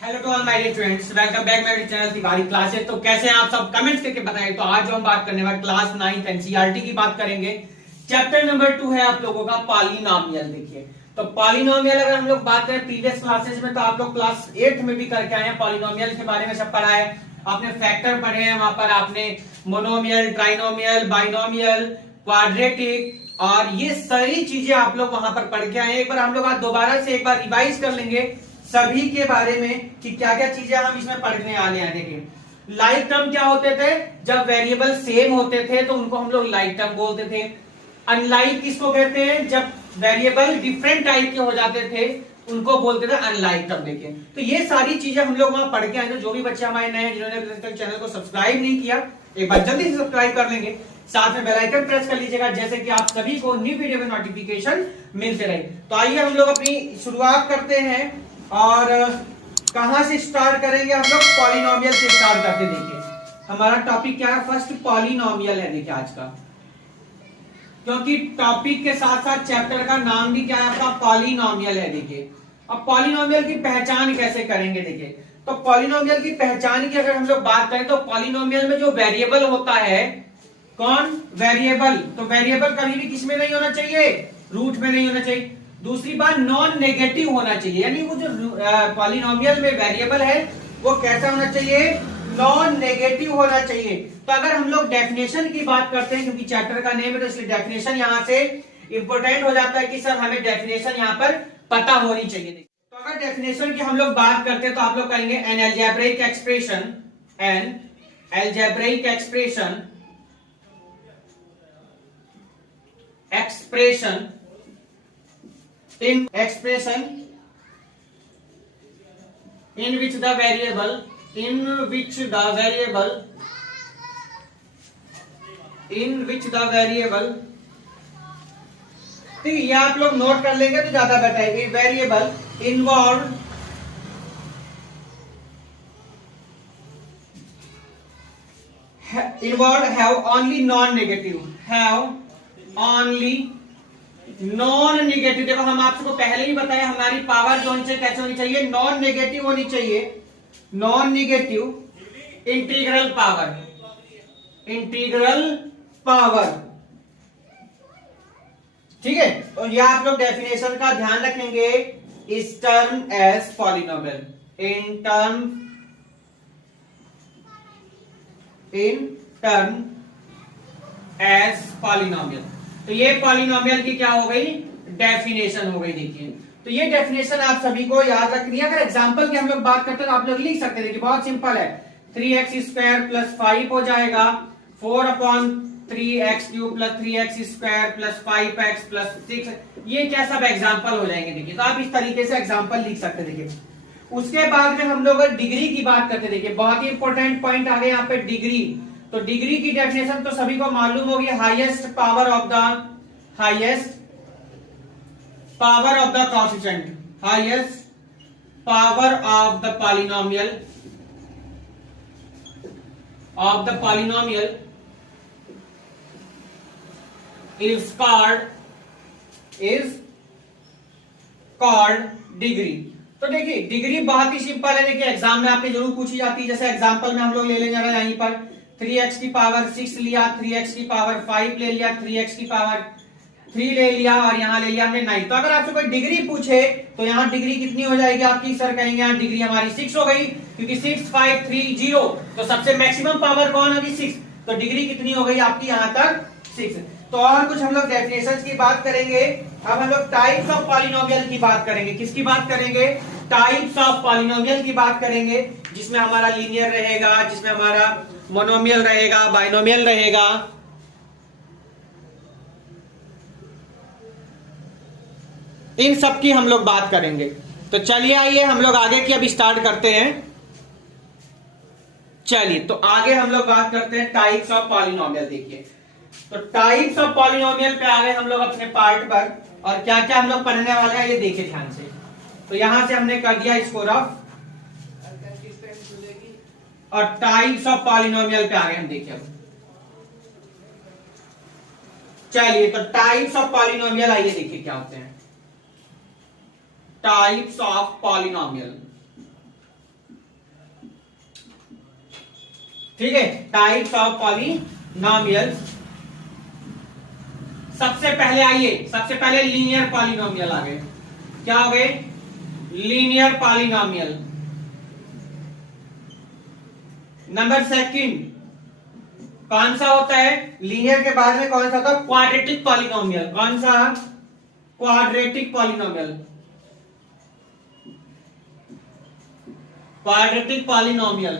Hello to all my dear friends, welcome back my channel Tiwari classes. तो कैसे हैं आप सब, कमेंट्स करके बताएं। तो आज जो हम बात करने वाले क्लास 9th एनसीईआरटी की बात करेंगे। चैप्टर नंबर 2 है आप लोगों का पॉलिनोमियल। देखिए, तो पॉलिनोमियल अगर हम लोग बात करें प्रीवियस क्लासेस में, तो आप लोग क्लास 8 में भी करके आए हैं। पॉलिनोमियल के बारे में सब पढ़ा है आपने, फैक्टर पढ़े हैं वहां पर आपने, मोनोमियल, ट्राइनोमियल, बाइनोमियल, क्वाड्रेटिक, और ये सारी चीजें आप लोग वहां पर पढ़ के आए हैं। एक बार हम लोग आज दोबारा से एक बार रिवाइज कर लेंगे सभी के बारे में कि क्या क्या चीजें हम इसमें पढ़ने वाले हैं। देखिए, लाइक टर्म क्या होते थे, जब वेरिएबल सेम होते थे तो उनको हम लोग लाइक टर्म बोलते थे। अनलाइक किसको कहते हैं, जब वेरिएबल डिफरेंट टाइप के हो जाते थे उनको बोलते थे अनलाइक टर्म। देखिए, तो ये सारी चीजें हम लोग वहां पढ़ के आए थे। जो भी बच्चे हमारे नए हैं जिन्होंने अभी तक चैनल को सब्सक्राइब नहीं किया, एक बार जल्दी से सब्सक्राइब कर लेंगे, साथ में बेल आइकन प्रेस कर लीजिएगा, जैसे कि आप सभी को न्यू वीडियो में नोटिफिकेशन मिलते रहे। तो आइए हम लोग अपनी शुरुआत करते हैं, और कहां से स्टार्ट करेंगे हम लोग, पॉलिनोमियल से स्टार्ट करते। देखिए हमारा टॉपिक क्या है, फर्स्ट पॉलिनोमियल है। देखिए आज का, क्योंकि टॉपिक के साथ साथ चैप्टर का नाम भी क्या है आपका, पॉलिनोमियल है। देखिए, अब पॉलिनोमियल की पहचान कैसे करेंगे। देखिए, तो पॉलिनोमियल की पहचान की अगर हम लोग बात करें तो पॉलिनोमियल में जो वेरिएबल होता है, कौन, वेरिएबल, तो वेरिएबल कभी भी किसमें नहीं होना चाहिए, रूट में नहीं होना चाहिए। दूसरी बात, नॉन नेगेटिव होना चाहिए, यानी वो जो पॉलिनोमियल में वेरिएबल है वो कैसा होना चाहिए, नॉन नेगेटिव होना चाहिए। तो अगर हम लोग डेफिनेशन की बात करते हैं, क्योंकि चैप्टर का नेम है तो इसलिए डेफिनेशन यहां से इंपोर्टेंट हो जाता है कि सर हमें डेफिनेशन यहां पर पता होनी चाहिए। तो अगर डेफिनेशन की हम लोग बात करते हैं तो आप लोग कहेंगे N algebraic expression, N algebraic expression in expression in which the variable तो ये आप लोग नोट कर लेंगे तो ज्यादा बेटर है। Variable involve have only non negative. देखो, हम आपको पहले ही बताया हमारी पावर जो होनी चाहिए कैसे होनी चाहिए, नॉन नेगेटिव होनी चाहिए। नॉन नेगेटिव इंटीग्रल पावर, ठीक है। और ये आप लोग डेफिनेशन का ध्यान रखेंगे, इस term as polynomial, in term as polynomial. तो ये पॉलिनोमियल की क्या हो गई, डेफिनेशन हो गई। देखिए, तो ये डेफिनेशन आप सभी को याद रखनी है। अगर एग्जांपल की हम लोग बात करते हैं तो आप लोग लिख सकते हैं। देखिए, बहुत सिंपल है, 3x² प्लस 5 हो जाएगा 4/3x³ plus 3x² plus 5x plus 6। ये क्या सब एग्जाम्पल हो जाएंगे। देखिए, तो आप इस तरीके से एग्जाम्पल लिख सकते हैं। देखिए, उसके बाद में हम लोग डिग्री की बात करते हैं। देखिए, बहुत ही इंपॉर्टेंट पॉइंट आ गया यहाँ पे, डिग्री। तो डिग्री की डेफिनेशन तो सभी को मालूम होगी, highest power of the coefficient, highest power of the polynomial is called degree. तो देखिए, डिग्री बहुत ही सिंपल है। देखिए, एग्जाम में आपके जरूर पूछी जाती है। जैसे एग्जांपल में हम लोग ले लेंगे यहीं पर 3x की पावर 6 लिया, 3x की पावर 5 ले लिया, 3x की पावर 3 ले लिया, और यहां ले लिया हमने 9। तो अगर आपसे कोई डिग्री पूछे तो यहां डिग्री कितनी हो जाएगी आपकी, सर कहेंगे यहां डिग्री हमारी 6 हो गई, क्योंकि 6 5 3 0, तो सबसे मैक्सिमम पावर कौन होगी, 6। तो डिग्री कितनी हो गई आपकी यहां तक, 6। तो और कुछ हम लोग डेफिनेशंस की बात करेंगे। अब हम लोग टाइप्स ऑफ पॉलिनोमियल की बात करेंगे। किसकी बात करेंगे, टाइप्स ऑफ पॉलिनोमियल की बात करेंगे, जिसमें हमारा लीनियर रहेगा, जिसमें हमारा मोनोमियल रहेगा, बाइनोमियल रहेगा। इन सब की हम लोग बात करेंगे। तो चलिए आइए हम लोग आगे की अभी स्टार्ट करते हैं। चलिए, तो आगे हम लोग बात करते हैं टाइप्स ऑफ पॉलिनोमियल। देखिए, तो टाइप्स ऑफ पॉलिनोमियल पे आ गए हम लोग अपने पार्ट पर, और क्या क्या हम लोग पढ़ने वाले हैं ये देखिए ध्यान से। तो यहां से हमने कर दिया स्कोर ऑफ, और टाइप्स ऑफ पॉलिनोमियल पे आ गए हम। देखिए, अब चलिए, तो टाइप्स ऑफ पॉलिनोमियल आइए देखिए क्या होते हैं। टाइप्स ऑफ पॉलिनोमियल, ठीक है, टाइप्स ऑफ पॉलिनोमियल्स। सबसे पहले आइए, सबसे पहले लीनियर पॉलिनोमियल आ गए। क्या हो गए? Linear polynomial. नंबर सेकंड कौन सा होता है? लीनियर के बाद में कौन सा होता है? Quadratic polynomial. कौन सा? Quadratic polynomial. Quadratic polynomial.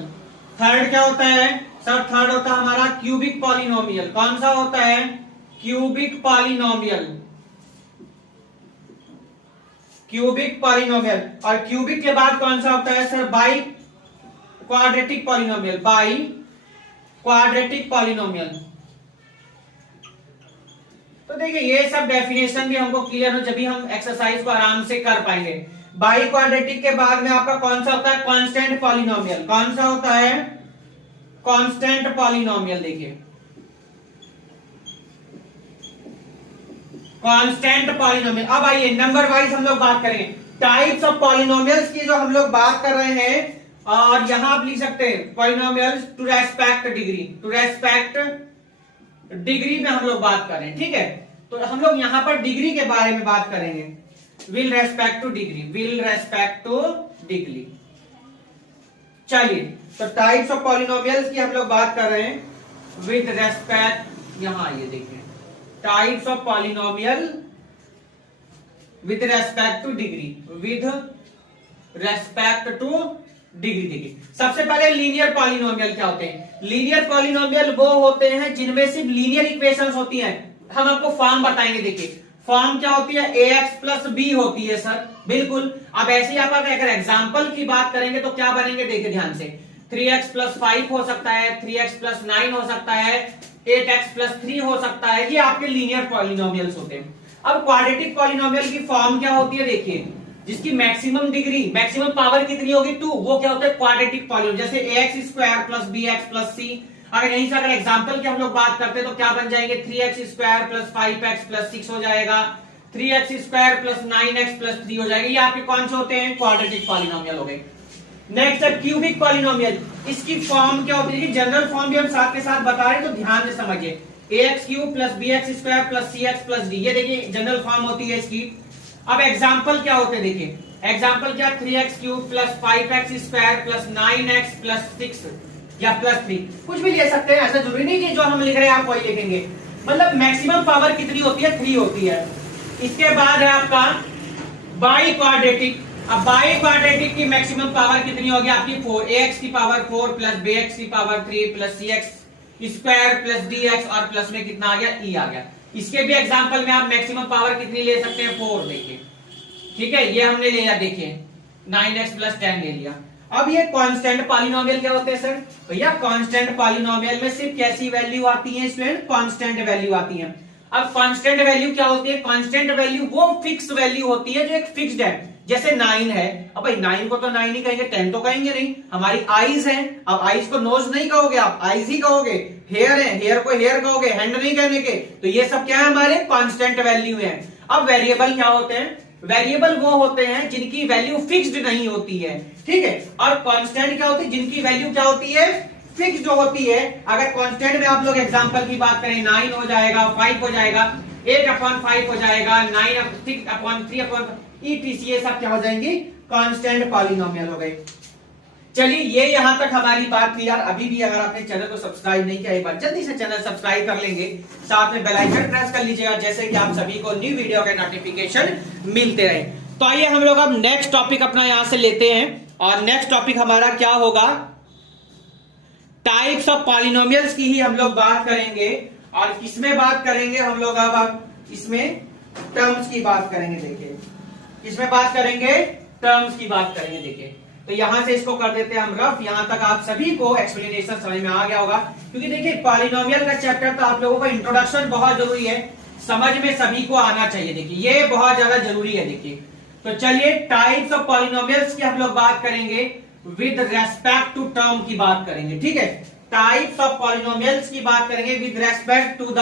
Third क्या होता है सर? थर्ड होता है हमारा क्यूबिक पॉलिनोमियल। कौन सा होता है? Cubic polynomial. Cubic polynomial. और क्यूबिक के बाद कौन सा होता है sir? By quadratic polynomial. By quadratic polynomial. तो देखिए ये सब डेफिनेशन भी हमको क्लियर हो, जब भी हम एक्सरसाइज को आराम से कर पाएंगे। बाई क्वाड्रेटिक के बाद में आपका कौन सा होता है? Constant polynomial. कौन सा होता है? Constant polynomial. देखिए कांस्टेंट पॉलिनोमियल। अब आइए नंबर वाइज हम लोग बात करेंगे टाइप्स ऑफ पॉलिनोमियल्स की, जो हम लोग बात कर रहे हैं। और यहां आप लिख सकते हैं polynomials to respect degree. To respect degree में हम लोग बात कर रहे हैं, ठीक है। तो हम लोग यहां पर डिग्री के बारे में बात करेंगे। Will respect two degree, will respect two degree. चलिए तो टाइप्स ऑफ पॉलिनोमियल्स की हम लोग बात कर रहे हैं विद रेस्पेक्ट। यहां आइए देखिए types of polynomial with respect two degree. With respect two degree. देखिए सबसे पहले लीनियर पॉलिनोमियल क्या होते हैं? लीनियर पॉलिनोमियल वो होते हैं जिनमें सिर्फ लीनियर इक्वेशंस होती हैं। हम आपको फॉर्म बताएंगे। देखिए फॉर्म क्या होती है? ax प्लस बी होती है सर, बिल्कुल। अब ऐसे ही आप अगर एग्जाम्पल की बात करेंगे तो क्या बनेंगे? देखिए ध्यान से, 3x प्लस 5 हो सकता है, 3x प्लस 9 हो सकता है, 8x प्लस 3 हो सकता है। ये आपके लीनियर पॉलिनोमियल्स होते हैं। अब क्वाड्रेटिक पॉलिनोमियल की फॉर्म क्या होती है? देखिए जिसकी मैक्सिमम डिग्री, मैक्सिमम पावर कितनी होगी? 2, वो क्या होता है? Quadratic polynomial. जैसे ax square plus bx plus c। अगर यहीं से अगर एग्जांपल की हम लोग बात करते हैं तो क्या बन जाएंगे? 3x square plus 5x plus 6 हो जाएगा, 3x square plus 9x plus 3 हो जाएगा। ये आपके कौन से होते हैं? क्वाड्रेटिक पॉलिनोमियल हो गए। नेक्स्ट है क्यूबिक पॉलिनोमियल। इसकी फॉर्म क्या होती है? जनरल फॉर्म भी हम साथ के साथ बता रहे हैं, तो ध्यान से समझिए। ax cube plus bx square plus cx plus d, ये देखिए जनरल फॉर्म होती है इसकी। अब एग्जाम्पल क्या होते हैं? देखिए एग्जाम्पल क्या? 3x cube plus 5x square plus 9x plus 6 या प्लस 3, कुछ भी ले सकते हैं। ऐसा जरूरी नहीं कि जो हम लिख रहे हैं आप वही लिखेंगे। मतलब मैक्सिमम पावर कितनी होती है? 3 होती है। इसके बाद है आपका बाई क्वाड्रेटिक। अब बाई क्वाड्रेटिक की मैक्सिमम पावर कितनी होगी आपकी? 4, ax की पावर 4 प्लस bx की power 3 plus cx square plus dx और प्लस में कितना आ गया? e आ गया। इसके भी एग्जांपल में आप मैक्सिमम पावर कितनी ले सकते हैं? 4। देखिए ठीक है, ये हमने ले लिया। देखिए 9x प्लस 10 ले लिया। अब ये कांस्टेंट पॉलिनोमियल क्या होते हैं सर? भैया कांस्टेंट पॉलिनोमियल में सिर्फ कैसी वैल्यू आती है स्टूडेंट? कांस्टेंट वैल्यू आती है। अब कांस्टेंट वैल्यू क्या होती है? कांस्टेंट वैल्यू वो फिक्स वैल्यू होती है जो एक फिक्स्ड है। जैसे 9 है, अब भाई 9 को तो 9 ही कहेंगे, 10 तो कहेंगे नहीं। हमारी आईज है, अब आईज को नोज नहीं कहोगे आप, आईज ही कहोगे। हेयर है, हेयर को हेयर कहोगे, हैंड नहीं कहने के। तो ये सब क्या है? हमारे कांस्टेंट वैल्यू है। अब वेरिएबल क्या होते हैं? वेरिएबल वो होते हैं जिनकी वैल्यू फिक्स्ड नहीं होती है, ठीक है। और कांस्टेंट क्या होती है? जिनकी वैल्यू क्या होती है? फिक्स्ड होती है। अगर कांस्टेंट में आप लोग एग्जांपल की बात करें, 9 हो जाएगा, 5 हो जाएगा, 8/5 हो जाएगा, 6/3 etc, ये सब क्या हो जाएंगी? कांस्टेंट पॉलिनोमियल हो गए। चलिए ये यहां तक हमारी बात क्लियर। अभी भी अगर आपने चैनल को सब्सक्राइब नहीं किया, एक बार जल्दी से चैनल सब्सक्राइब कर लेंगे, साथ में बेल आइकन प्रेस कर लीजिएगा, जैसे कि आप सभी को न्यू वीडियो के नोटिफिकेशन मिलते रहे। तो आइए हम लोग अब नेक्स्ट टॉपिक अपना यहां से लेते हैं। और नेक्स्ट टॉपिक हमारा क्या होगा? टाइप्स ऑफ पॉलिनोमियल्स की ही हम लोग बात करेंगे। और किसमें बात करेंगे हम लोग? अब इसमें टर्म्स की बात करेंगे। देखिए इसमें बात करेंगे, टर्म्स की बात करेंगे। देखिए तो यहां से इसको कर देते हैं हम रफ। यहां तक आप सभी को एक्सप्लेनेशन समझ में आ गया होगा, क्योंकि देखिए पॉलिनोमियल का चैप्टर तो आप लोगों का इंट्रोडक्शन बहुत जरूरी है, समझ में सभी को आना चाहिए। देखिए ये बहुत ज्यादा जरूरी है। देखिए तो चलिए टाइप्स ऑफ पॉलिनोमियल्स की हम लोग बात करेंगे, विद रेस्पेक्ट टू टर्म की बात करेंगे, ठीक है। टाइप्स ऑफ पॉलिनोमियल्स की बात करेंगे with respect to the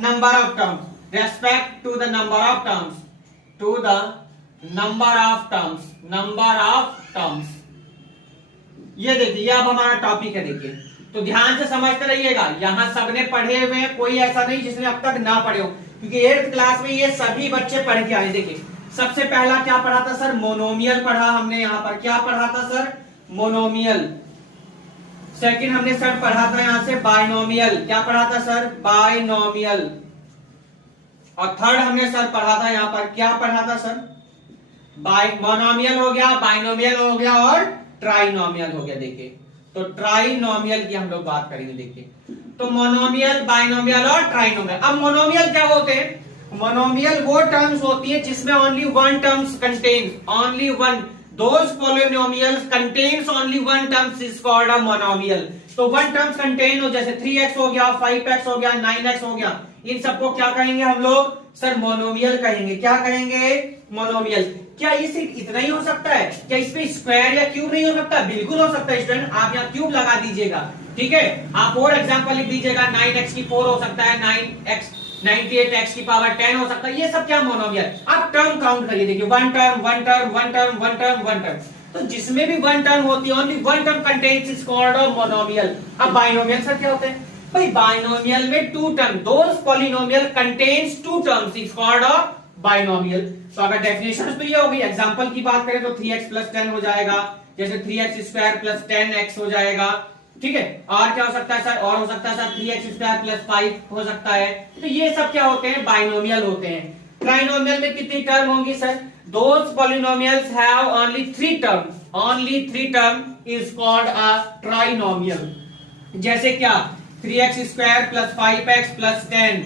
number of terms, respect to the number of terms, to the number of terms, number of terms. ये देखिए ये अब हमारा टॉपिक है। देखिए तो ध्यान से समझते रहिएगा, यहां सबने पढ़े हुए हैं, कोई ऐसा नहीं जिसने अब तक ना पढ़े हो, क्योंकि 8th क्लास में ये सभी बच्चे पढ़ के आए। देखिए सबसे पहला क्या पढ़ा था सर, मोनोमियल पढ़ा हमने, यहां पर क्या पढ़ा था सर, मोनोमियल। सेकंड हमने सर पढ़ा था यहां से बाइनोमियल, क्या पढ़ा था सर, बाइनोमियल। और थर्ड हमने सर पढ़ा था यहां पर, क्या पढ़ा था सर, मोनोमियल हो गया, बाइनोमियल हो गया और ट्राइनोमियल हो गया। देखिए तो ट्राइनोमियल की हम लोग बात करेंगे। देखिए तो मोनोमियल, बाइनोमियल और ट्राइनोमियल। अब मोनोमियल क्या होते हैं, मोनोमियल वो टर्म्स होती है जिसमें only one terms contain, only one, those polynomials contains only one terms is called a monomial. तो वन टर्म्स कंटेन हो, जैसे 3x हो गया, 5x हो गया, 9x हो गया, इन सबको क्या कहेंगे हम लोग सर, मोनोमियल कहेंगे। क्या कहेंगे, मोनोमियल। क्या ये सिर्फ इतना ही हो सकता है, क्या इसमें स्क्वायर या क्यूब नहीं हो सकता, बिल्कुल हो सकता है स्टूडेंट, आप यहाँ क्यूब लगा दीजिएगा, ठीक है। आप और एग्जांपल लिख दीजिएगा, 9x की 4 हो सकता है, 98x की पावर 10 हो सकता है, ये सब क्या मोनोमियल। आप टर्म काउंट करिए, देखिए one term, one term, one term, one term, one term, तो जिसमें भी वन टर्म होती है, only one term contains is called a monomial. अब बाइनोमियल सर क्या होते हैं भाई, बाइनोमियल में two term, those polynomial contains two terms is called a binomial. तो अगर डेफिनेशन तो ये होगी, एग्जांपल की बात करें तो 3x प्लस 10 हो जाएगा, जैसे 3x स्क्वायर प्लस 10x हो जाएगा, ठीक है। और क्या हो सकता है सर, और हो सकता है सर 3x स्क्वायर प्लस 5 हो सकता है। तो ये सब क्या होते हैं, बाइनोमियल होते हैं। ट्राइनोमियल में कितनी टर्म होंगी sir, those polynomials have only 3 term, only 3 term is called a trinomial. जैसे क्या, 3x square plus 5x plus 10,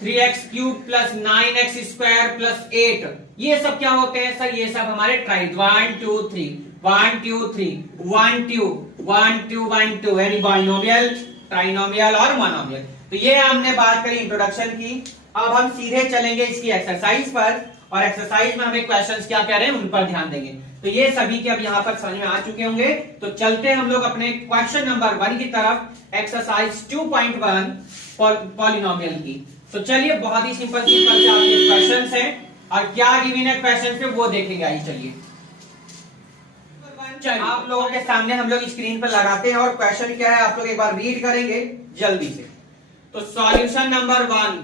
3x cube plus 9x square plus 8, ये सब क्या होते हैं सर, ये सब हमारे ट्राई, 1 2 3 1 2 3 1 2 1 2 1 2, यानी बाइनोमियल, ट्राइनोमियल और मोनोमियल। तो ये हमने बात करी इंट्रोडक्शन की। अब हम सीधे चलेंगे इसकी एक्सरसाइज पर, और एक्सरसाइज में हमें क्वेश्चंस क्या कह रहे हैं उन पर ध्यान देंगे। तो ये सभी के अब यहाँ पर समझ में आ चुके होंगे। तो चलते हैं हम लोग अपने क्वेश्चन नंबर 1 की तरफ, एक्सरसाइज 2.1 पॉलिनोमियल की। तो चलिए बहुत ही सिंपल सिंपल से आपके क्वेश्चंस हैं, और क्या गिवन है क्वेश्चंस पे वो देखेंगे। आइए चलिए आप लोगों के सामने हम लोग स्क्रीन पर लगाते हैं, और क्वेश्चन क्या है आप लोग एक बार रीड करेंगे जल्दी से। तो सॉल्यूशन नंबर 1,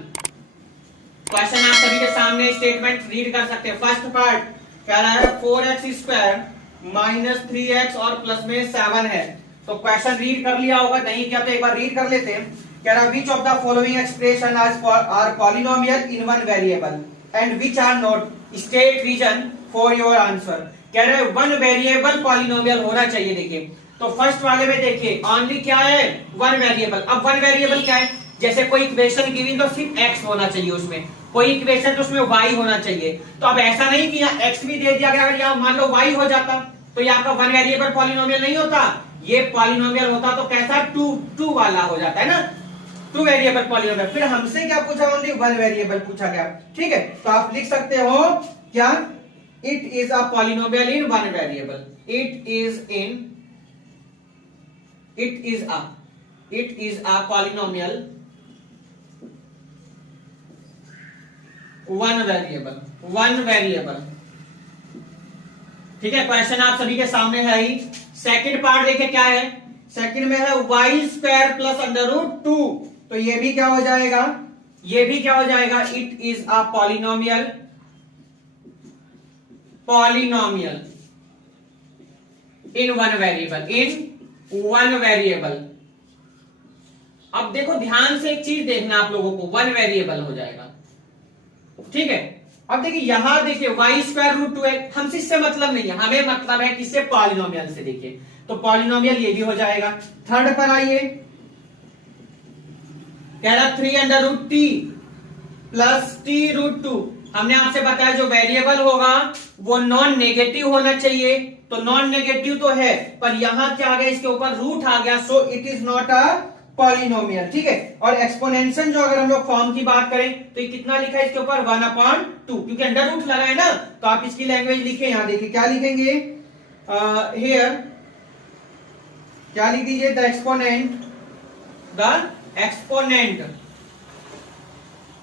क्वेश्चन आप सभी के सामने स्टेटमेंट रीड कर सकते हैं। फर्स्ट पार्ट कह रहा है 4x स्क्वायर माइनस 3x और प्लस में 7 है। तो क्वेश्चन रीड कर लिया होगा, नहीं किया तो एक बार रीड कर लेते हैं। कह रहा which of the following expression are polynomial in one variable and which are not, state reason for your answer. कह रहे वन वेरिएबल पॉलिनोमियल होना चाहिए। देखिए तो फर्स्ट वाले में देखिए ओनली क्या है, वन वेरिएबल। अब वन वेरिएबल क्या है, जैसे कोई इक्वेशन गिवन तो सिर्फ x होना चाहिए उसमें, कोई इक्वेशन तो उसमें y होना चाहिए। तो अब ऐसा नहीं कि यहाँ x भी दे दिया गया, अगर यहाँ मान लो y हो जाता तो ये आपका वन वेरिएबल पॉलिनोमियल नहीं होता, ये पॉलिनोमियल होता तो कैसा, टू वाला हो जाता है ना, टू वेरिएबल पॉलिनोमियल। फिर हमसे क्या पूछा, ओनली वन वेरिएबल पूछा गया, ठीक है। तो आप लिख सकते हो क्या, it is a polynomial in one variable, it is a polynomial one variable, ठीक है। क्वेश्चन आप सभी के सामने है ही। सेकंड पार्ट देखिए क्या है, सेकंड में है Y square plus under root 2, तो ये भी क्या हो जाएगा, ये भी क्या हो जाएगा, it is a polynomial in one variable. अब देखो ध्यान से एक चीज देखना आप लोगों को, वन वेरिएबल हो जाएगा, ठीक है। अब देखिए यहां देखिए वाई स्क्वायर रूट 2 है, हमसे इससे मतलब नहीं है, हमें मतलब है किससे, पॉलिनोमियल से। देखिए तो पॉलिनोमियल ये भी हो जाएगा। थर्ड पर आइए, कह रहा 3 under root T plus T root 2। हमने आपसे बताया जो वेरिएबल होगा वो नॉन नेगेटिव होना चाहिए, तो नॉन नेगेटिव तो है, पर यहां क्या आ गया, इसके ऊपर रूट आ गया, सो it is not a polynomial, ठीक है। और एक्सपोनेंशियल जो अगर हम लोग फॉर्म की बात करें तो ये कितना लिखा है इसके ऊपर, 1/2, क्योंकि अंडर रूट लगा है ना, तो आप इसकी लैंग्वेज लिखे, यहां देखिए क्या लिखेंगे, हियर क्या लिख दीजिए, the exponent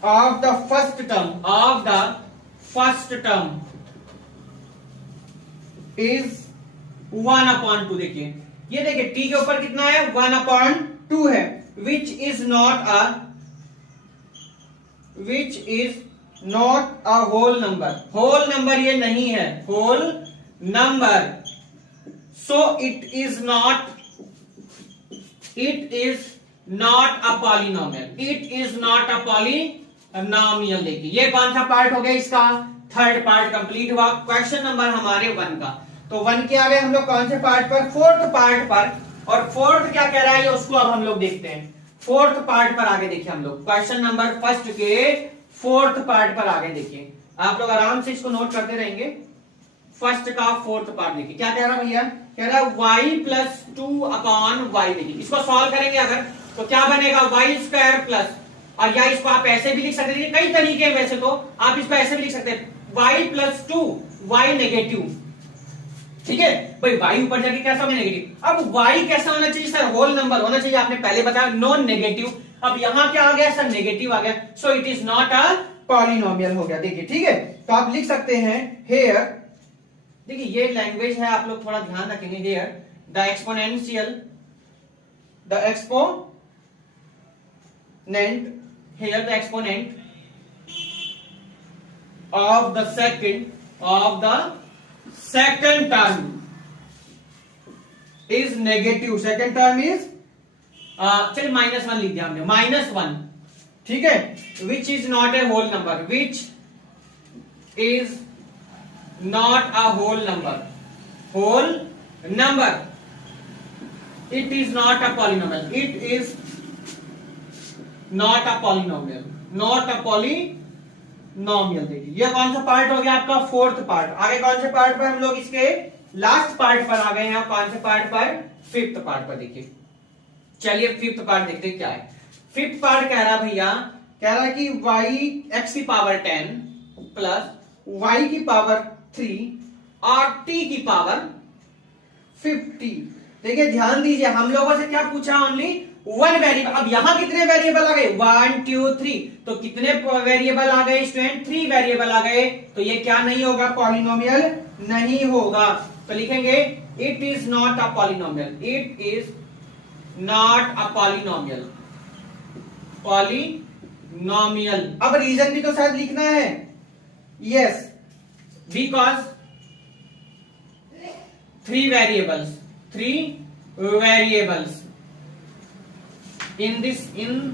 of the first term is 1/2। देखिए ये देखिए टी के ऊपर कितना है 1/2 है, which is not a whole number. Whole number ये नहीं है, whole number, so it is not a polynomial, it is not a polynomial. देखिए ये कौन सा पार्ट हो गया, इसका थर्ड पार्ट कंप्लीट हुआ। क्वेश्चन नंबर हमारे 1 का, तो 1 के आ गए हम लोग कौन से पार्ट पर, फोर्थ पार्ट पर। और फोर्थ क्या कह रहा है उसको अब हम लोग देखते हैं। फोर्थ पार्ट पर आगे देखिए हम लोग, क्वेश्चन नंबर फर्स्ट के फोर्थ पार्ट पर आगे देखिए, आप लोग आराम से इसको नोट करते रहेंगे। फर्स्ट का फोर्थ पार्ट देखिए क्या कह रहा है भैया, कह रहा है y+2/y। देखिए इसको सॉल्व करेंगे अगर तो क्या बनेगा, y²+, और या इसको आप ऐसे भी लिख सकते हैं, कई तरीके हैं वैसे तो, आप इसको ऐसे भी लिख सकते हैं y+2 y नेगेटिव। ठीक है भाई, y ऊपर जाके कैसा होगा, नेगेटिव। अब y कैसा होना चाहिए सर, होल नंबर होना चाहिए, आपने पहले बताया नॉन नेगेटिव। अब यहां क्या आ गया सर, नेगेटिव आ गया, सो it is not a polynomial हो गया। देखिए ठीक है, तो आप लिख सकते हैं हेयर, देखिए ये लैंग्वेज है, आप लोग थोड़ा ध्यान रखेंगे। Here the exponent here the exponent of the second term is negative, second term is चलिए -1 लिख दिया हमने, -1, ठीक है, which is not a whole number, which is not a whole number, it is not a polynomial, it is not a polynomial, not a polynomial। देखिए ये कौन सा पार्ट हो गया आपका, फोर्थ पार्ट। आगे कौन से पार्ट पर हम लोग इसके लास्ट पार्ट पर आ गए हैं, कौन से पार्ट पर, फिफ्थ पार्ट पर। देखिए चलिए फिफ्थ पार्ट देखते हैं क्या है। फिफ्थ पार्ट कह रहा भैया, कह रहा कि y(x⁻10 + y⁻3 और t⁻50। देखिए ध्यान दीजिए, हम लोगों से क्या पूछा, ओनली 1 वेरिएबल। अब यहां कितने वेरिएबल आ गए, 1 2 3, तो कितने वेरिएबल आ गए स्टूडेंट, 3 वेरिएबल आ गए, तो ये क्या नहीं होगा, पॉलिनोमियल नहीं होगा। तो लिखेंगे it is not a polynomial, it is not a polynomial. अब रीजन भी तो शायद लिखना है, yes, because 3 variables in this 3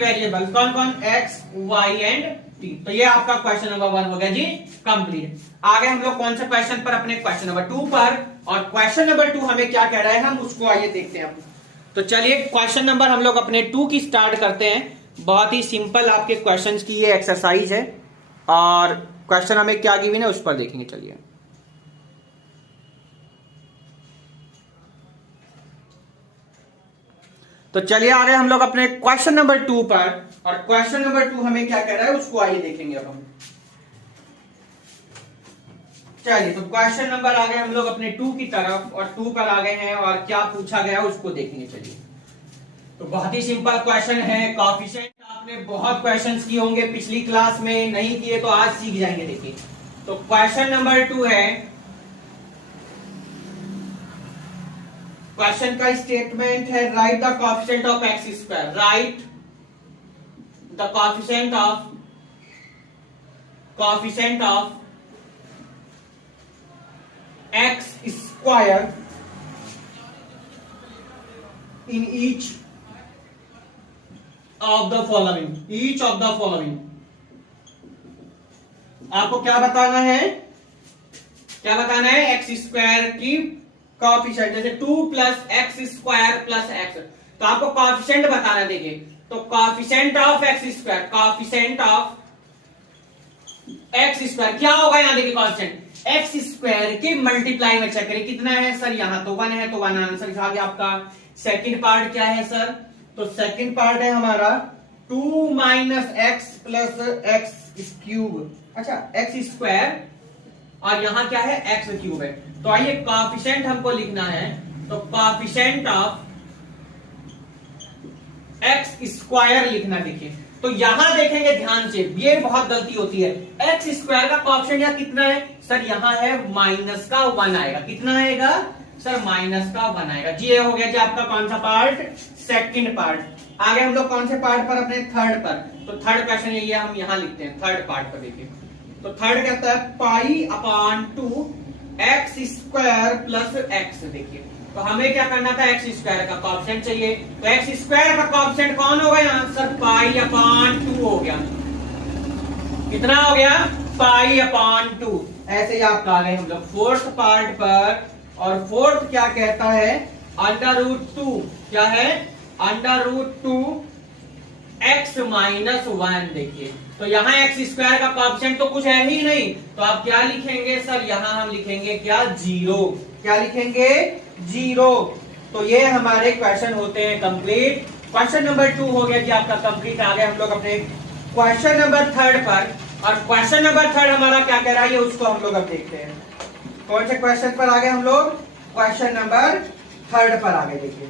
variable कौन x y एंड t। तो ये आपका क्वेश्चन नंबर 1 हो गया जी कंप्लीट। आगे हम लोग कौन से क्वेश्चन पर, अपने क्वेश्चन नंबर 2 पर, और क्वेश्चन नंबर 2 हमें क्या कह रहा है, हम उसको आइए देखते हैं। तो चलिए क्वेश्चन नंबर हम लोग अपने 2 की स्टार्ट करते हैं। बहुत ही सिंपल आपके क्वेश्चंस की ये एक्सरसाइज है, और क्वेश्चन हमें क्या गिवन है उस पर देखेंगे। चलिए तो चलिए आ रहे हम लोग अपने क्वेश्चन नंबर 2 पर, और क्वेश्चन नंबर 2 हमें क्या कह रहा है उसको आइए देखेंगे अब हम। चलिए तो क्वेश्चन नंबर आ गए हम लोग अपने 2 की तरफ, और 2 पर आ गए हैं, और क्या पूछा गया उसको देखेंगे। चलिए तो बहुत ही सिंपल क्वेश्चन है, कोएफिशिएंट आपने बहुत क्वेश्चंस किए होंगे पिछली क्लास में, नहीं किए तो आज सीख जाएंगे। देखिए तो क्वेश्चन नंबर 2 है, क्वेश्चन का स्टेटमेंट है, right the coefficient of x², right the coefficient of x² in each of the following। आपको क्या बताना है, x² की कोएफिशिएंट, जैसे 2 + x² + x, तो आपको कोएफिशिएंट बताना। देखिए तो कोएफिशिएंट ऑफ x² क्या होगा, यहां देखिए कोएफिशिएंट x² की मल्टीप्लाई में चेक करिए कितना है सर, यहां तो 1 है, तो 1 आंसर आ गया आपका। सेकंड पार्ट क्या है सर, तो सेकंड पार्ट है हमारा 2 - x + x³। अच्छा x², और यहां क्या है, x³ है। तो आइए कोएफिशिएंट हमको लिखना है, तो कोएफिशिएंट ऑफ x² लिखना। देखिए तो यहां देखेंगे ध्यान से, ये बहुत गलती होती है। एक्स स्क्वायर का कोएफिशिएंट यहाँ कितना है सर, यहाँ है माइनस का 1 आएगा। कितना आएगा सर, माइनस का 1 आएगा जी। ये हो गया जी आपका कौन सा पार्ट, सेकंड पार्ट। आगे हम लोग कौन से पार्ट पर, अपने थर्ड पर। तो थर्ड क्वेश्चन ये हम यहां लिखते हैं थर्ड पार्ट पर। देखिए तो थर्ड कहता है pi upon 2 x square plus x. देखिए तो हमें क्या करना था, एक्स स्क्वायर का कोएफिशिएंट चाहिए। तो एक्स स्क्वायर का कोएफिशिएंट कौन होगा यहाँ सर, पाई अपॉन 2 हो गया। कितना हो गया, पाई अपॉन 2। ऐसे ही आप आ गए हम लोग फोर्थ पार्ट पर। और फोर्थ क्या कहता है, अंडर रूट 2। क्या है, अंडर रूट 2 एक्स माइनस 1। देखिए तो यहाँ एक्स स्क्वायर का कोएफिशिएंट तो कुछ है ही नहीं, तो आप क्या लिखेंगे सर, यहाँ हम लिखेंगे क्या, 0। क्या लिखेंगे, 0। तो ये हमारे क्वेश्चन होते हैं कंप्लीट। क्वेश्चन नंबर 2 हो गया जी आपका कंप्लीट। आ गए हम लोग अपने क्वेश्चन नंबर 3 पर। और क्वेश्चन नंबर 3 हमारा क्या कह रहा है, उसको हम लोग अब देखते हैं। कौन से क्वेश्चन पर आ गए हम लोग, क्वेश्चन नंबर 3 पर आ गए। देखिए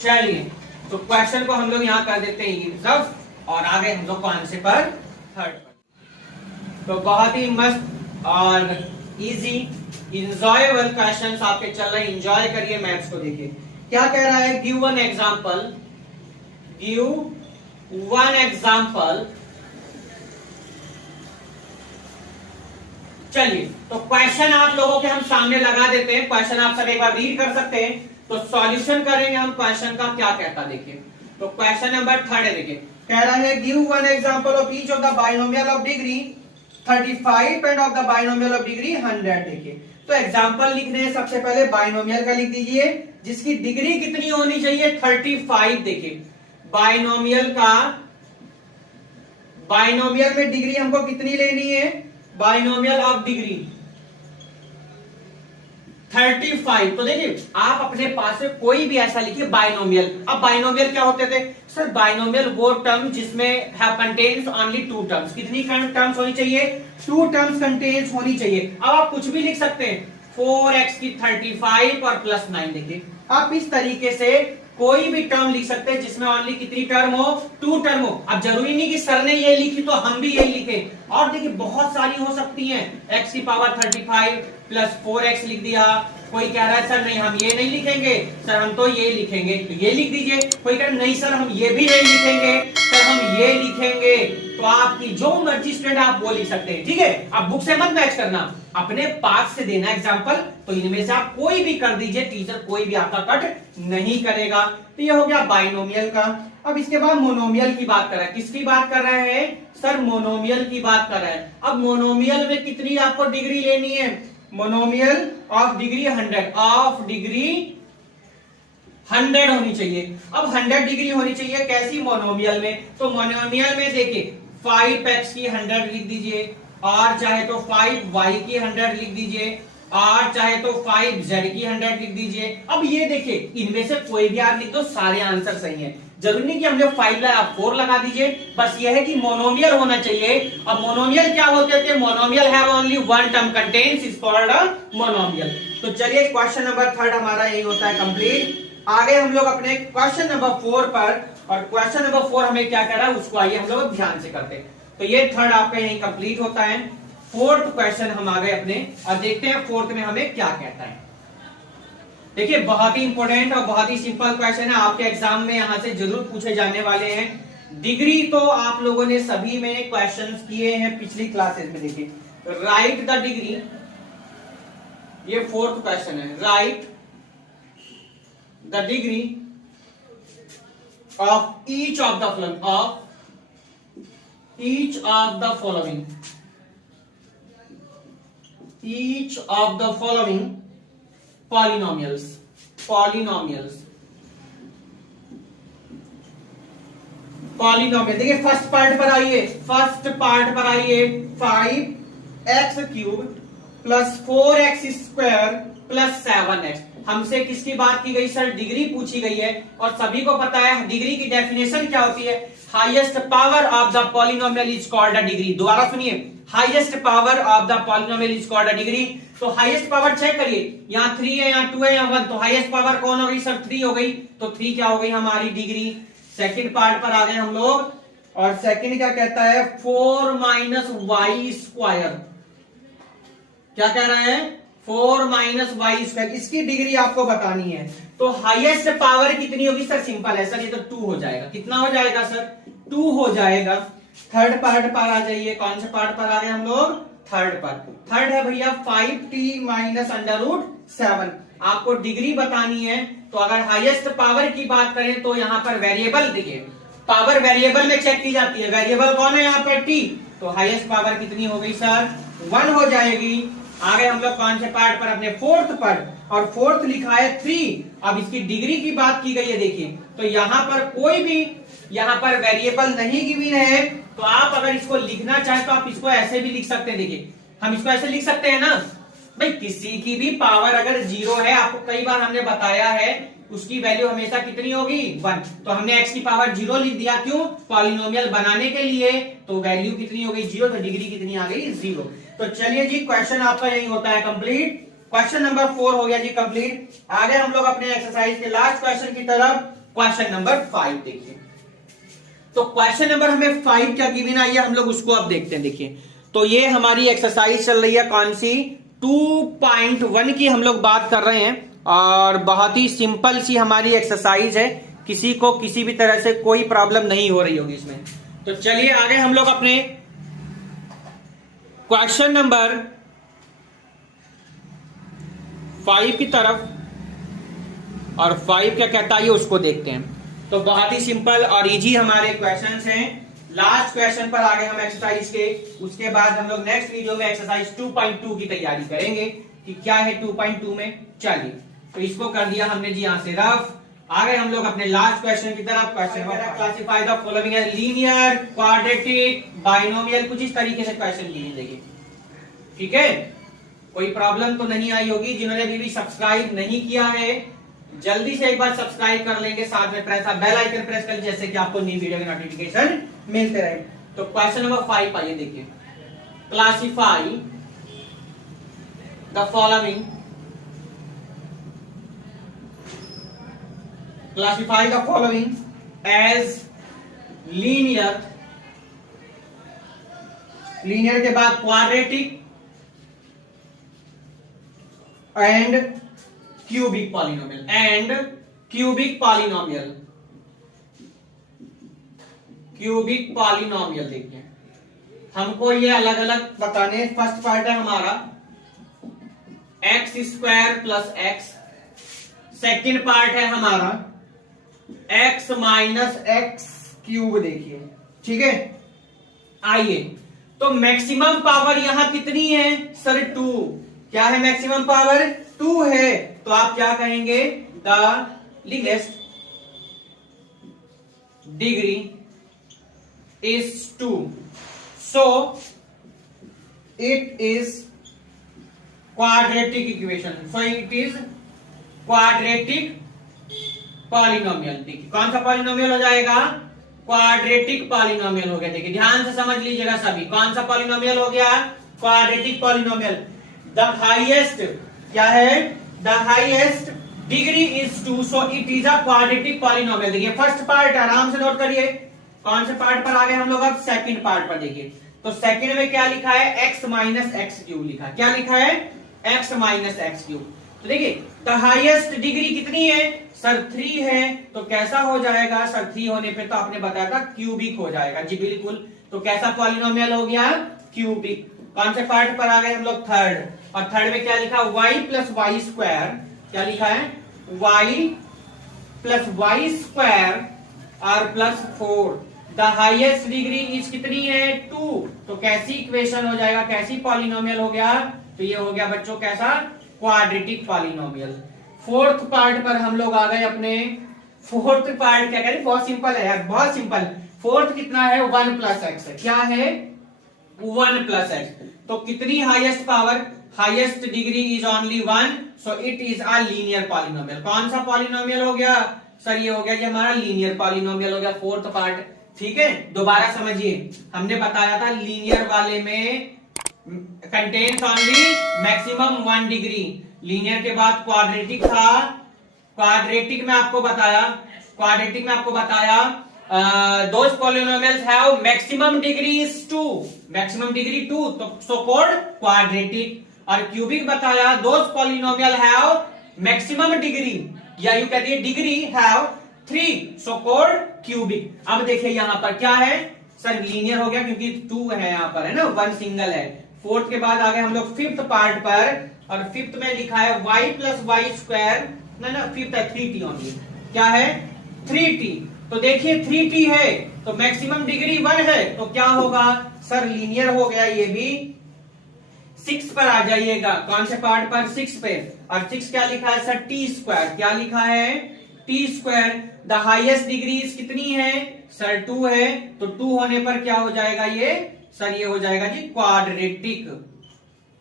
चलिए तो क्वेश्चन को हम लोग यहाँ कर देते हैं रिजर्व, और आ गए हम लोग कौन से पर, 3 पर। तो बहुत ही मस्त और इजी इंजॉयबल क्वेश्चंस आपके चल रहे, इंजॉय करिए मैथ्स को। देखिए क्या कह रहा है, give one example, give one example. चलिए तो क्वेश्चन आप लोगों के हम सामने लगा देते हैं। क्वेश्चन आप सब एक बार रीड कर सकते हैं। तो सॉल्यूशन करेंगे हम क्वेश्चन का, क्या कहता देखिए। तो क्वेश्चन नंबर 3 है। देखिए कह रहा है give one example of each of the binomial of degree 35 end of the binomial of degree 100। देखिए तो एग्जांपल लिखने हैं, सबसे पहले बाइनोमियल का लिख दीजिए जिसकी डिग्री कितनी होनी चाहिए, 35। देखिए बाइनोमियल का, बाइनोमियल में डिग्री हमको कितनी लेनी है, बाइनोमियल ऑफ डिग्री 35। तो देखिए आप अपने पास से कोई भी ऐसा लिखिए बाइनोमियल। अब बाइनोमियल क्या होते थे सर, बाइनोमियल वो टर्म जिसमें कंटेन्स ओनली 2 टर्म्स। कितनी टर्म्स होनी चाहिए, 2 टर्म्स कंटेन्स होनी चाहिए। अब आप कुछ भी लिख सकते हैं, 4x की 35 और प्लस 9। देखिए आप इस तरीके से कोई भी टर्म लिख सकते हैं जिसमें ओनली कितनी टर्म हो, 2 टर्म हो। अब जरूरी नहीं कि सर ने ये लिखी तो हम भी यही लिखे। और देखिए बहुत सारी हो सकती हैं, x की पावर 35 प्लस 4x लिख दिया। कोई कह रहा है सर नहीं हम ये नहीं लिखेंगे, सर हम तो ये लिखेंगे, तो ये लिख दीजिए। कोई कह रहा नहीं सर हम ये भी नहीं लिखेंगे, सर हम ये लिखेंगे। तो आपकी जो मर्जी स्टूडेंट आप वो लिख सकते हैं, ठीक है। आप बुक से मत मैच करना, अपने पास से देना एग्जांपल। तो इनमें से आप कोई भी कर दीजिए, टीचर कोई भी आपका कट नहीं करेगा। तो ये हो गया बाइनोमियल का। अब इसके बाद मोनोमियल की बात कर रहा है। किसकी बात कर रहे हैं सर, मोनोमियल की बात कर रहे हैं। अब मोनोमियल में कितनी आपको डिग्री लेनी है, monomial of degree 100, of degree 100 होनी चाहिए। अब 100 डिग्री होनी चाहिए कैसी, मोनोमियल में। तो मोनोमियल में देखिए 5x की 100 लिख दीजिए, और चाहे तो 5y की 100 लिख दीजिए, और चाहे तो 5z की 100 लिख दीजिए। अब ये देखिए इनमें से कोई भी आप लिख दो, सारे आंसर सही हैं। जरूरी नहीं कि हम लोग 5 आप 4 लगा दीजिए, बस ये है कि मोनोमियल होना चाहिए। अब मोनोमियल क्या होते थे, monomial have only 1 term contains is called a monomial. तो चलिए क्वेश्चन नंबर 3 हमारा यही होता है कंप्लीट। आगे हम लोग अपने क्वेश्चन नंबर 4 पर, और क्वेश्चन नंबर 4 हमें क्या कह रहा है उसको आइए हम लोग ध्यान से करते हैं। तो ये 3 आपका यही कंप्लीट होता है। 4th क्वेश्चन हम आ गए अपने, और देखते हैं 4th में हमें क्या कहता है। देखिए बहुत ही इंपॉर्टेंट और बहुत ही सिंपल क्वेश्चन है, आपके एग्जाम में यहां से जरूर पूछे जाने वाले हैं। डिग्री तो आप लोगों ने सभी में क्वेश्चंस किए हैं पिछली क्लासेस में। देखिए राइट द डिग्री, ये 4th क्वेश्चन है। Right the degree of each of the following, of each of the following, each of the following polynomials, polynomials, polynomial. देखिए फर्स्ट पार्ट पर आइए, फर्स्ट पार्ट पर आइए, 5x³ plus 4x square plus 7x। हमसे किसकी बात की गई सर, डिग्री पूछी गई है। और सभी को पता है डिग्री की डेफिनेशन क्या होती है, highest power of the polynomial is called a degree. दोबारा सुनिए, highest power of the polynomial is called a degree. तो हाईएस्ट पावर चेक करिए, यहाँ 3 है, यहाँ 2 है, यहाँ 1। तो हाईएस्ट पावर कौन हो गई सर, 3 हो गई। तो 3 क्या हो गई हमारी डिग्री। सेकंड पार्ट पर आ गए हम लोग, और सेकंड क्या कहता है 4 माइनस वाई स्क्वायर। क्या कह रहा है 4 माइनस वाई स्क्वायर, इसकी डिग्री आपको बतानी है। तो हाईएस्ट पावर कितनी होगी सर? सिंपल है सर, ये तो 2 हो जाएगा। कितना हो जाएगा सर? 2 हो जाएगा। थर्ड पार्ट पर आ जाइए। कौन से पार्ट पर आ गए हम लोग? थर्ड पर। थर्ड है भैया 5t माइनस √7। आपको डिग्री बतानी है। तो अगर हाईएस्ट पावर की बात करें तो यहां पर वेरिएबल देखिए, पावर वेरिएबल में चेक की जाती है। वेरिएबल कौन है यहाँ पर? t। तो हाईएस्ट पावर कितनी हो गई सर? 1 हो जाएगी। आगे हम लोग कौन से पार्ट पर? अपने फोर्थ पर। और फोर्थ लिखा है 3। अब इसकी डिग्री की बात की गई है देखिए, तो यहां पर कोई भी यहां पर वेरिएबल नहीं गिवन है। तो आप अगर इसको लिखना चाहें तो आप इसको ऐसे भी लिख सकते हैं। देखिए हम इसको ऐसे लिख सकते हैं ना भाई, किसी की भी पावर अगर 0 है, आपको कई बार हमने बताया है उसकी वैल्यू हमेशा कितनी होगी? 1। तो हमने x की पावर 0 लिख दिया। क्यों? पॉलिनोमियल बनाने के लिए। तो वैल्यू कितनी हो गई? 0। तो डिग्री कितनी आ गई? 0। तो चलिए जी, क्वेश्चन आपका यही होता है कंप्लीट। क्वेश्चन नंबर 4 हो गया जी कंप्लीट। आगे हम लोग अपने एक्सरसाइज के लास्ट क्वेश्चन की तरफ, क्वेश्चन नंबर 5 देखिए। तो क्वेश्चन नंबर हमें 5 क्या गिवन आई है, हम लोग उसको अब देखते हैं। देखिए तो ये हमारी एक्सरसाइज चल रही है कौन सी? 2.1 की हम लोग बात कर रहे हैं। और बहुत ही सिंपल सी हमारी एक्सरसाइज है, किसी को किसी भी तरह से कोई प्रॉब्लम नहीं हो रही होगी इसमें। तो चलिए आगे हम लोग अपने क्वेश्चन नंबर 5 की तरफ, और 5 क्या कहता है उसको देखते हैं। तो बहुत ही सिंपल और इजी हमारे क्वेश्चंस हैं। लास्ट क्वेश्चन पर आगे हम एक्सरसाइज के, उसके बाद हम लोग नेक्स्ट वीडियो में एक्सरसाइज 2.2 की तैयारी करेंगे कि क्या है 2.2 में। चलिए तो इसको कर दिया हमने जी यहां से रफ। आगे हम लोग अपने लास्ट क्वेश्चन की तरफ। Question classify the following as linear, quadratic, binomial, कुछ इस तरीके से क्वेश्चन लिए देखिए। ठीक है, कोई प्रॉब्लम तो नहीं आई होगी। जिन्होंने भी सब्सक्राइब नहीं किया है जल्दी से एक बार सब्सक्राइब कर लेंगे, साथ में प्रेस बेल आइकन प्रेस कर जैसे कि आपको न्यू वीडियो के नोटिफिकेशन मिलते रहे। तो क्वेश्चन नंबर 5 आइए देखिए। Classify the following, classify the following as linear, linear के बाद quadratic and cubic polynomial, and cubic polynomial, cubic polynomial. देखिए हमको ये अलग अलग बताने। फर्स्ट पार्ट है हमारा x² plus x, second part है हमारा x माइनस x क्यूब। देखिए ठीक है, आइए तो मैक्सिमम पावर यहां कितनी है सर? 2। क्या है? मैक्सिमम पावर 2 है। तो आप क्या कहेंगे? The list degree is 2, so it is quadratic equation, so it is quadratic polynomial। देखिए कौन सा पॉलिनोमियल हो जाएगा? क्वाड्रेटिक पॉलिनोमियल हो गया। देखिए ध्यान से समझ लीजिएगा सभी, कौन सा पॉलिनोमियल हो गया? Quadratic polynomial. द हाईएस्ट क्या है? The highest degree is 2, so it is a quadratic polynomial. देखिए फर्स्ट पार्ट आराम से नोट करिए। कौन से पार्ट पर आ गए हम लोग? अब सेकंड पार्ट पर देखिए। तो सेकंड में क्या लिखा है? x माइनस एक्स क्यूब लिखा है। क्या लिखा है? x minus x cube. तो देखिए द हाईएस्ट डिग्री कितनी है सर? 3 है। तो कैसा हो जाएगा सर? 3 होने पे तो आपने बताया था क्यूबिक हो जाएगा जी, बिल्कुल। तो कैसा पॉलिनोमियल हो गया? क्यूबिक। कौन से पार्ट पर आ गए हम लोग? थर्ड। और थर्ड में क्या लिखा? y plus Y square. क्या लिखा है? y प्लस वाई स्क्वायर और plus 4। The highest degree is कितनी है? 2। तो कैसी इक्वेशन हो जाएगा? कैसी पॉलिनोमियल हो गया? तो ये हो गया बच्चों कैसा? Quadratic polynomial. फोर्थ पार्ट पर हम लोग आ गए अपने। फोर्थ पार्ट क्या करें? बहुत सिंपल है यार, बहुत सिंपल। फोर्थ कितना है? 1 प्लस एक्स है। क्या है? 1 प्लस एक्स। तो कितनी highest power? Highest degree is only 1, so it is a linear polynomial. कौन सा पॉलिनोमियल हो गया सर? ये हो गया जी हमारा लीनियर पॉलिनोमियल हो गया, फोर्थ पार्ट। ठीक है, दोबारा समझिए। हमने बताया था लीनियर वाले में contains only maximum 1 degree. Linear के बाद क्वाड्रेटिक था। क्वाड्रेटिक में आपको बताया those polynomials have maximum degree is 2, maximum degree 2, तो so called quadratic. और क्यूबिक बताया those polynomial have maximum degree, या यू कहती है degree have 3, so called cubic. अब देखिए यहां पर क्या है सर, लीनियर हो गया क्योंकि 2 है यहां पर, है ना, 1 सिंगल है. फोर्थ के बाद आ गए हम लोग फिफ्थ पार्ट पर, और फिफ्थ में लिखा है y प्लस वाई स्क्वायर, ना फिफ्थ है 3t ओनली. क्या है 3t. तो देखिए 3t है तो मैक्सिमम डिग्री 1 है, तो क्या होगा सर, लीनियर हो गया ये भी. 6 पर आ जाइएगा, कौन से पार्ट पर, 6 पे. और 6 क्या लिखा है सर, टी स्क्वायर. क्या लिखा है T square. The highest degree कितनी है सर, 2 है. तो 2 होने पर क्या हो जाएगा ये सर, ये हो जाएगा जी क्वाड्रेटिक.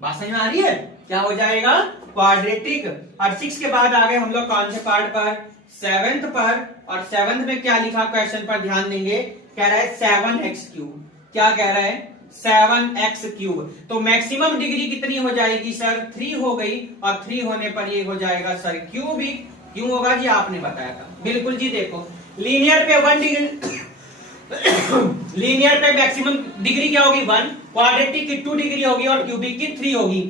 बात समझ में आ रही है, क्या हो जाएगा क्वाड्रेटिक. और 6 के बाद आ गए हम लोग कौन से पार्ट पर, 7th पर. और 7th में क्या लिखा क्वेश्चन पर ध्यान देंगे, कह रहा है 7x क्यूब. क्या कह रहा है 7x क्यूब. तो मैक्सिमम डिग्री कितनी हो जाएगी सर, 3 हो गई. और 3 होने पर ये हो जाएगा सर क्यूबिक. क्यों होगा जी, आपने बताया था. बिल्कुल जी. देखो लीनियर पे 1 डिग्री लीनियर पे मैक्सिमम डिग्री क्या होगी 1, क्वाड्रेटिक की 2 डिग्री होगी और क्यूबिक की 3 होगी.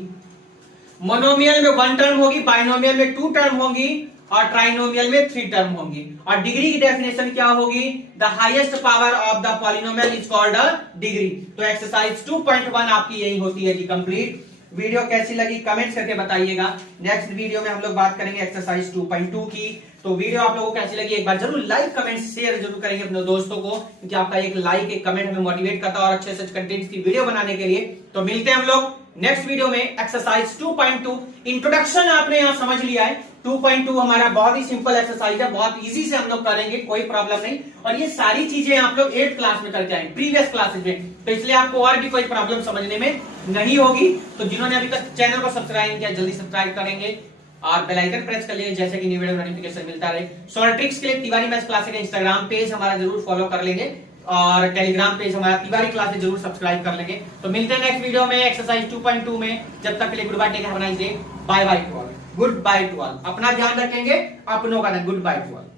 मोनोमियल में 1 टर्म होगी, बाइनोमियल में 2 टर्म होगी और ट्राइनोमियल में 3 टर्म होंगी. और डिग्री की डेफिनेशन क्या होगी, the highest power of the polynomial is called a degree. तो एक्सरसाइज 2.1 आपकी यही होती है जी कंप्लीट. वीडियो कैसी लगी कमेंट्स करके बताइएगा. नेक्स्ट वीडियो में हम लोग बात करेंगे एक्सरसाइज 2.2 की. तो वीडियो आप लोगों को कैसी लगी एक बार जरूर लाइक कमेंट शेयर जरूर करेंगे अपने दोस्तों को, क्योंकि आपका एक लाइक एक कमेंट हमें मोटिवेट करता है और अच्छे से कंटेंट की वीडियो बनाने के लिए. तो मिलते हैं हम लोग नेक्स्ट वीडियो में एक्सरसाइज 2.2. इंट्रोडक्शन आपने यहां समझ लिया है. 2.2 हमारा बहुत ही सिंपल एक्सरसाइज है, बहुत इजी से हम लोग करेंगे, कोई प्रॉब्लम नहीं. और ये सारी चीजें आप लोग 8th क्लास में करके आएंगे, प्रीवियस क्लासेज में. तो इसलिए आपको और भी कोई प्रॉब्लम समझने में नहीं होगी. तो जिन्होंने अभी तक चैनल को सब्सक्राइब किया जल्दी सब्सक्राइब करेंगे और बेल आइकन प्रेस कर लिए, जैसे कि न्यू वीडियो नोटिफिकेशन मिलता रहे. सॉल्व ट्रिक्स के लिए तिवारी मैथ्स क्लासेस का इंस्टाग्राम पेज हमारा जरूर फॉलो कर लेंगे और टेलीग्राम पेज हमारा तिवारी क्लासेस जरूर सब्सक्राइब कर लेंगे. तो मिलते हैं नेक्स्ट वीडियो में एक्सरसाइज 2.2 में. जब तक के लिए goodbye, take care, have a nice day, bye bye to all, goodbye to all. अपना ध्यान रखेंगे, अपनों का, गुड बाय टू ऑल.